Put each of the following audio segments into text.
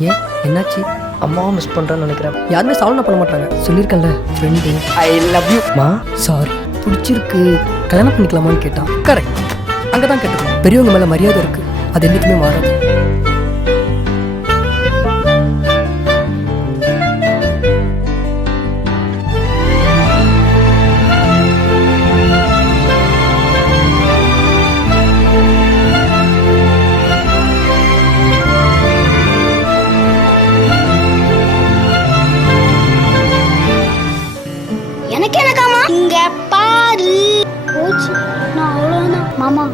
ஏன் என்னாச்சு? அம்மாவும் மிஸ் பண்ணுறேன்னு நினைக்கிறேன். யாருமே சால்வ் பண்ண மாட்டாங்க. சொல்லியிருக்கேன்ல ஃப்ரெண்டு ஐ லவ் யூ மா. சாரி பிடிச்சிருக்கு கல்யாணம் பண்ணிக்கலாமான்னு கேட்டான். கரெக்ட், அங்கே தான் கேட்டுக்கணும். பெரியவங்க மேலே மரியாதை இருக்குது, அது என்றைக்குமே மாறாது. எனக்கு எனக்காமா இங்க பாரு போச்சு. நான் அவ்வளோதான் மாமா.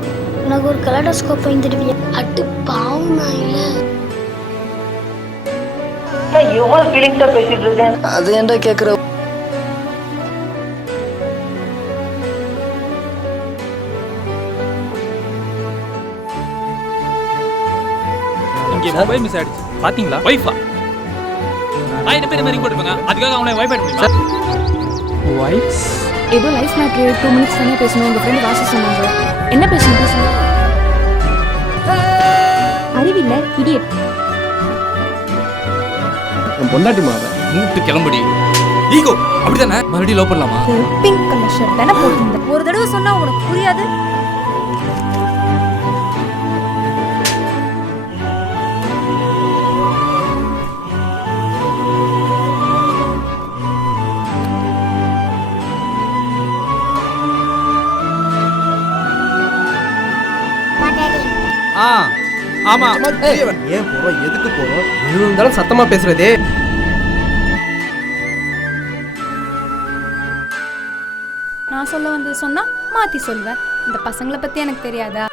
எனக்கு ஒரு கலடோஸ்கோப் வாங்கி தருவியா? அட்டு பாவம் நான் இல்லை. எவ்வளோ ஃபீலிங்ஸாக பேசிட்டு இருக்கேன். அது ஏன்டா கேட்குற? இங்கே மொபைல் மிஸ் ஆயிடுச்சு பாத்தீங்களா? வைஃபா 1000 பேர் மாதிரி போட்டுருப்பாங்க, அதுக்காக அவனை வைஃபை எடுப்பீங்களா? வைஃப் ஏதோ லைஃப் மேட்ரு 2 மினிட்ஸ் தானே பேசணும். உங்கள் ஃப்ரெண்டு வாசி சொன்னாங்க. என்ன பேசணும் பேசுங்க. அறிவில்லை இடியட். என் பொண்டாட்டி மாவ மூட்டு கிளம்புடி. ஈகோ அப்படிதானே? மறுபடியும் லவ் பண்ணலாமா? ஒரு பிங்க் கலர் ஷர்ட் தானே போட்டிருந்தேன். ஒரு தடவை சொன்னா உனக்கு புரியாது. ஆமா. ஏன் போறோம், எதுக்கு போறோம்? இருந்தாலும் சத்தமா பேசுறதே. நான் சொல்ல வந்தது சொன்னா மாத்தி சொல்வேன். இந்த பசங்களை பத்தி எனக்கு தெரியாதா?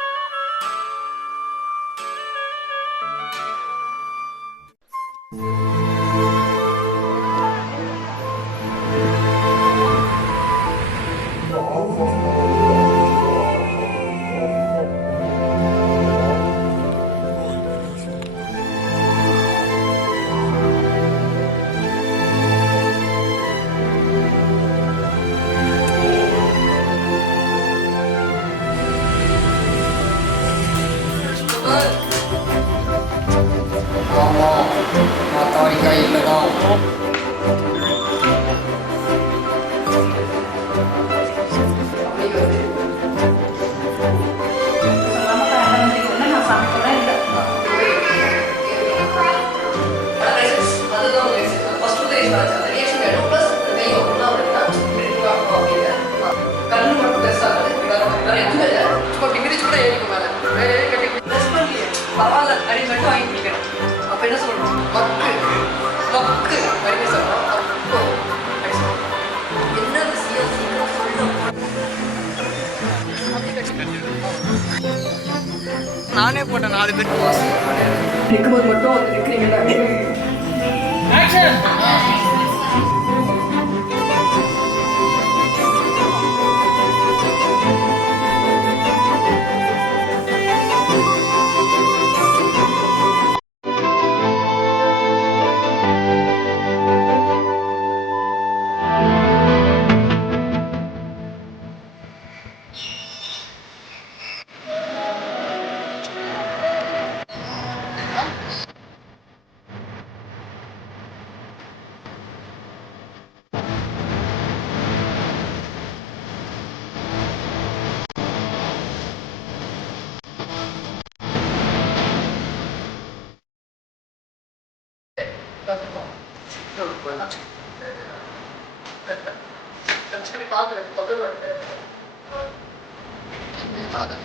நானே போட்டேன் 4 பேர். நிற்கும்போது மட்டும் வந்து நிற்கிறீங்களா? பாத்து